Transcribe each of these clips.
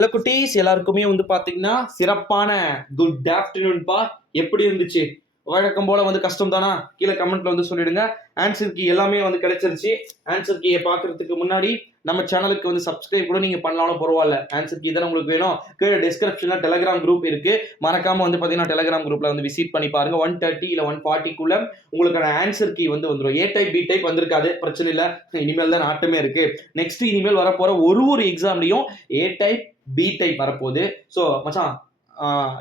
Hello குட்டீஸ், எல்லாருக்குமே பாத்தீங்கன்னா சிறப்பான குட் ஆஃப்டர்நூன்பா. எப்படி இருந்துச்சு? வழக்கம் போல கஷ்டம் தானா? கீழே கமெண்ட்ல சொல்லிடுங்க. ஆன்சர் கீ எல்லாமே கிடைச்சிருச்சு. ஆன்சர் கீயை பாக்குறதுக்கு முன்னாடி நம்ம சேனலுக்கு சப்ஸ்கிரைப் கூட நீங்க பண்ணாலும் பரவாயில்ல. ஆன்சர் கீ தானே உங்களுக்கு வேணும். கீழே டிஸ்கிரிப்ஷன்ல டெலிகிராம் குரூப் இருக்கு. மறக்காம பாத்தீங்கன்னா டெலிகிராம் குரூப்ல விசிட் பண்ணி பாருங்க. 130 இல்ல 140க்குள்ள உங்களுக்கான ஆன்சர் கீ வந்துரும். ஏ டைப் பி டைப் வந்திருக்காது, பிரச்சனை இல்லை. இனிமேல் தான் நாட்டமே இருக்கு. நெக்ஸ்ட் இனிமேல் வரப்போற ஒரு எக்ஸாம்லயும் ஏ டைப் பி டைப் வரப்போகுது. ஸோ மச்சான்,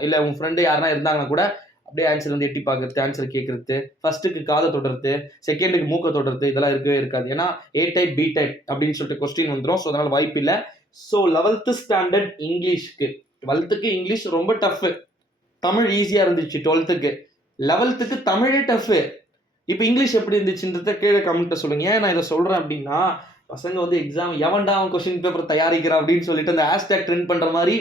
இல்லை உன் ஃப்ரெண்டு யாருன்னா இருந்தாங்கன்னா கூட அப்படியே ஆன்சர் எட்டி பார்க்கறது, ஆன்சர் கேட்கறது, ஃபர்ஸ்ட்டுக்கு காதை தொடுறது, செகண்டுக்கு மூக்கை தொடுறது, இதெல்லாம் இருக்கவே இருக்காது. ஏன்னா ஏ டைப் பி டைப் அப்படின்னு சொல்லிட்டு கொஸ்டின் வந்துடும். ஸோ அதனால வாய்ப்பு இல்லை. ஸோ 11th ஸ்டாண்டர்ட் இங்கிலீஷ்க்கு 12th இங்கிலீஷ் ரொம்ப டஃப், தமிழ் ஈஸியா இருந்துச்சு. 12th 11th தமிழே டஃப். இப்போ இங்கிலீஷ் எப்படி இருந்துச்சுன்றத கீழே கமெண்ட்ல சொல்லுங்க. ஏன் நான் இதை சொல்றேன் அப்படின்னா, பசங்க எக்ஸாம் எவன்டா அவன் கொஸ்டின் பேப்பர் தயாரிக்கிறான் அப்படின்னு சொல்லிட்டு அந்த ஹேஷ்டேக் ட்ரெண்ட் பண்ற மாதிரி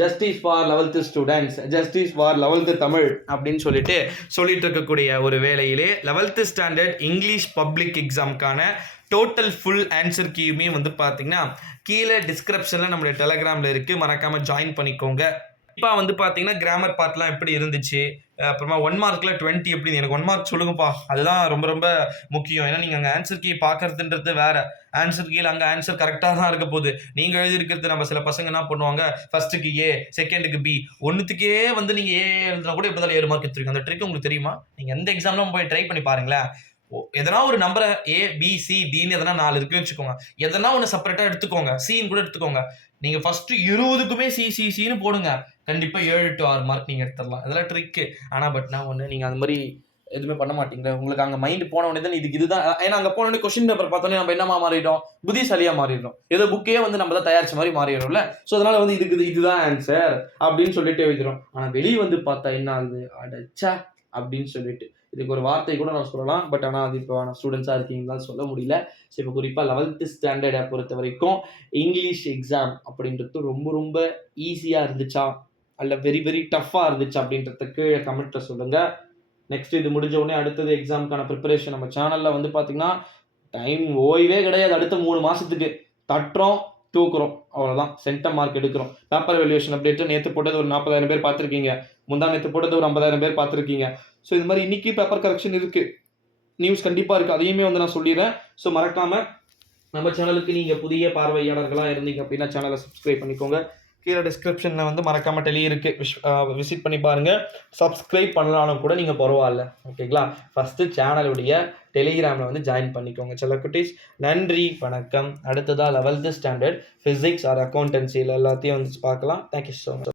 justice for 11th students, justice for 11th Tamil அப்படின்னு சொல்லிட்டு இருக்கக்கூடிய ஒரு வேளையிலே 11th ஸ்டாண்டர்ட் இங்கிலீஷ் பப்ளிக் எக்ஸாமுக்கான டோட்டல் ஃபுல் ஆன்சர் கீயுமே பார்த்தீங்கன்னா கீழே டிஸ்கிரிப்ஷனில் நம்மளுடைய டெலிகிராமில் இருக்குது. மறக்காமல் ஜாயின் பண்ணிக்கோங்க. இப்போ பார்த்தீங்கன்னா கிராமர் பார்ட்லாம் எப்படி இருந்துச்சு, அப்புறமா 1 மார்க்கில் 20 எப்படி, எனக்கு 1 மார்க் சொல்லுங்கப்பா. அதுதான் ரொம்ப ரொம்ப முக்கியம். ஏன்னா நீங்கள் அங்கே ஆன்சர் கீ பார்க்கறதுன்றது வேற. ஆன்சர் கீழே அங்கே ஆன்சர் கரெக்டாக தான் இருக்க போகுது. நீங்கள் எழுதியிருக்கிறது நம்ம சில பசங்க என்ன பண்ணுவாங்க, ஃபர்ஸ்ட்டுக்கு ஏ, செகண்டுக்கு பி, ஒன்றுத்துக்கே நீங்கள் ஏ எழுதுனா கூட எப்படி தான் 7 மார்க் எடுத்துருக்கீங்க. அந்த ட்ரிக் உங்களுக்கு தெரியுமா? நீங்கள் எந்த எக்ஸாம்லாம் போய் ட்ரை பண்ணி பாருங்களேன். எதனா ஒரு நம்பரை ஏ பி சி டின்னு எதனா 4 இருக்குன்னு வச்சுக்கோங்க. எதனா ஒன்று செப்பரேட்டாக எடுத்துக்கோங்க, சின்னு கூட எடுத்துக்கோங்க. நீங்கள் ஃபர்ஸ்ட் 20க்குமே சின்னு போடுங்க. கண்டிப்பாக 7 to 6 மார்க் நீங்கள் எடுத்துடலாம். இதெல்லாம் ட்ரிக்கு. ஆனால் பட் நான் ஒன்று, நீங்கள் அந்த மாதிரி எதுவுமே பண்ண மாட்டீங்க. உங்களுக்கு அங்கே மைண்ட் போன உடனே தான் இதுதான். ஏன்னா அங்கே போன உடனே கொஸ்டின் பேப்பர் பார்த்தோன்னே நம்ம என்னமா மாறிடும், புத்திசாலியாக மாறிடும். ஏதோ புக்கே நம்ம தான் தயாரிச்ச மாதிரி மாறிடும்ல. ஸோ அதனால இதுதான் ஆன்சர் அப்படின்னு சொல்லிட்டு எழுதிடும். ஆனால் வெளியே பார்த்தா என்ன ஆகுது, அடச்சா அப்படின்னு சொல்லிட்டு இதுக்கு ஒரு வார்த்தை கூட நான் சொல்லலாம். பட் ஆனால் அது இப்போ ஸ்டூடெண்ட்ஸாக இருக்கீங்களான்னு சொல்ல முடியல. ஸோ இப்போ குறிப்பாக 11th ஸ்டாண்டர்டை பொறுத்த வரைக்கும் இங்கிலீஷ் எக்ஸாம் அப்படின்றது ரொம்ப ரொம்ப ஈஸியாக இருந்துச்சா அல்ல வெரி வெரி டஃப்பாக இருந்துச்சு அப்படின்றதுக்கு கமெண்ட்டில் சொல்லுங்கள். நெக்ஸ்ட் இது முடிஞ்ச உடனே அடுத்தது எக்ஸாமுக்கான ப்ரிப்பரேஷன் நம்ம சேனலில் பார்த்தீங்கன்னா டைம் ஓய்வே கிடையாது. அடுத்த 3 மாதத்துக்கு தட்டுறோம் தூக்குறோம், அவ்வளோதான். சென்டம் மார்க் எடுக்கிறோம். பேப்பர் வேல்யூஷன் அப்டேட் நேற்று போட்டது ஒரு 40,000 பேர் பார்த்துருக்கீங்க. முந்தா நேற்று போட்டது ஒரு 50,000 பேர் பார்த்துருக்கீங்க. ஸோ இது மாதிரி இன்னைக்கு பேப்பர் கரெக்ஷன் இருக்குது, நியூஸ் கண்டிப்பாக இருக்குது. அதையுமே நான் சொல்லிடுறேன். ஸோ மறக்காமல் நம்ம சேனலுக்கு நீங்கள் புதிய பார்வையாளர்களாக இருந்தீங்க அப்படின்னா சேனலை சப்ஸ்கிரைப் பண்ணிக்கோங்க. கீழே டிஸ்கிரிப்ஷனில் மறக்காமல் டெலி இருக்குது, விசிட் பண்ணி பாருங்கள். சப்ஸ்கிரைப் பண்ணலாலும் கூட நீங்கள் பரவாயில்ல, ஓகேங்களா? ஃபஸ்ட்டு சேனலுடைய டெலிகிராமில் ஜாயின் பண்ணிக்கோங்க. சில குட்டீஸ், நன்றி, வணக்கம். அடுத்ததாக 11th ஸ்டாண்டர்ட் ஃபிசிக்ஸ் ஆர் அக்கௌண்டன்சியில் எல்லாத்தையும் பார்க்கலாம். Thank you so much.